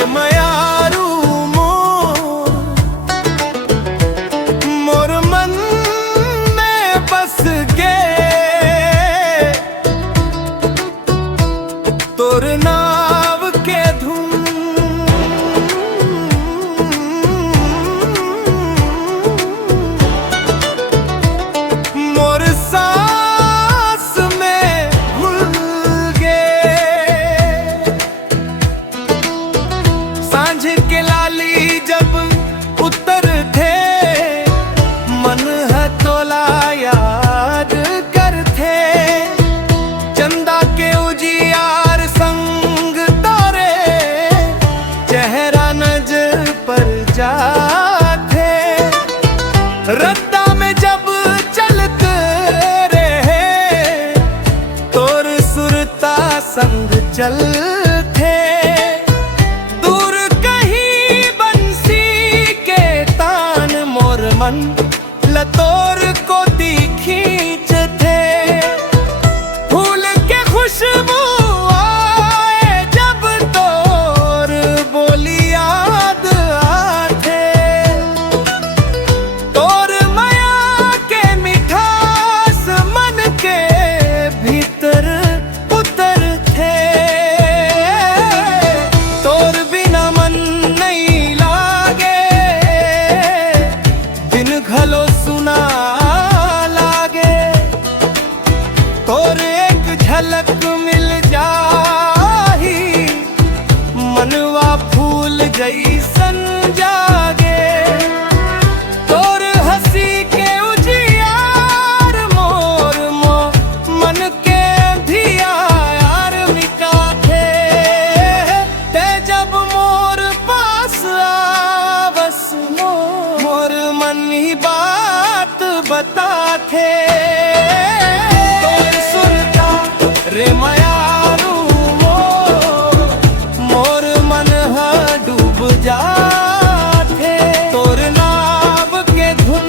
रे मयारू मोर मन में बस गे तोर नाव के धुन मोर सांस में घुल गे सांझ के लाली जब उतर थे मन हथोला याद कर थे चंदा के उजियार संग तारे चेहरा नजर पर जाते रत्ता में जब चलते रहे तोर सुरता संग चलते दूर कहीं बंसी के तान मोर मन लतोर को खींच थे फूल के खुशबू आए जब तोर बोली याद आते तोर माया के मिठास मन के भीतर उतर थे तोर बिना मन नहीं लागे दिन घलो सुना लागे तोर एक झलक मिल जाही मनवा फूल जैसन जागे तोर हंसी के उजियार मोर मन के धिया यार मिटा थे ते जब मोर पास आवस मोर मन ही बात बता थे तोर सुरता रे मयारू मोर मन हा डूब जाथे तोर नाव के धुन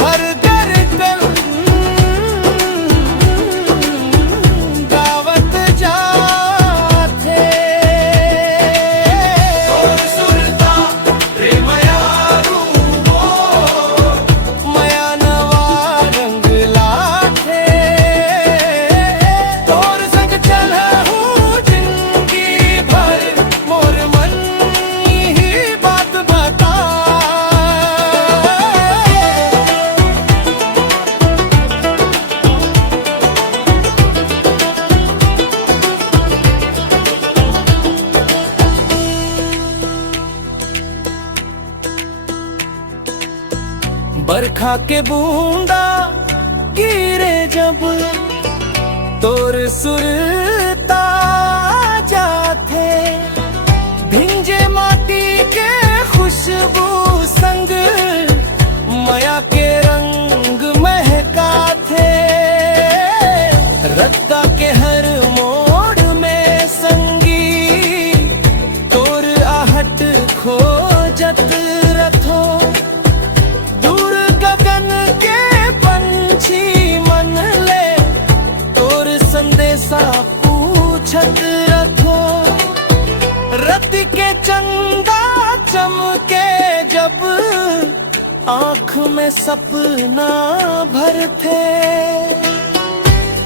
हर धड़कन गावत जाथे तोर सुरता रे मयारू मया नवा रंग लाथे तोर संग चलहूँ जिंदगी भर मोर मन ही बात बता बरखा के बूंदा गिरे जब तोर सुरता जाथे भिंजे माटी के खुशबू संग माया के रंग महका थे रत्ता के हर मोड़ में संगी तोर आहट खोजत रथो दूर गगन के पंछी मन ले तोर संदेशा पूछत रखो रत के चंदा चमके जब आँख में सपना भरते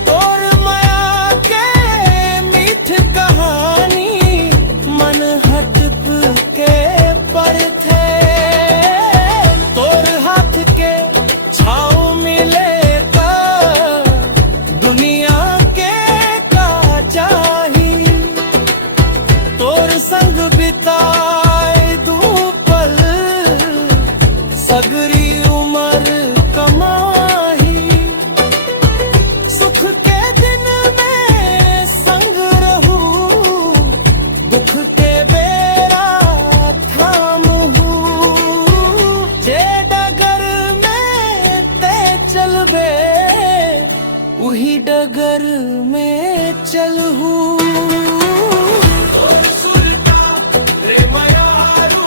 तोर माया के मीठ कहानी मन हटप के पढ़ते तोर हाथ के छाँव मिले का दुनिया के का चाही तोर संग बिताए दू पल सगरी उमर कमाही सुख के दिन में संग रहूं दुख के बेरा थामहूं जे डगर में ते चलबे उही डगर में चलहूं तोर सुरता रे मयारू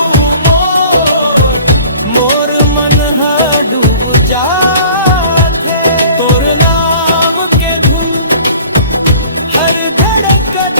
मोर मन हा डूब जाथे तोर नाव के धुन हर धड़कन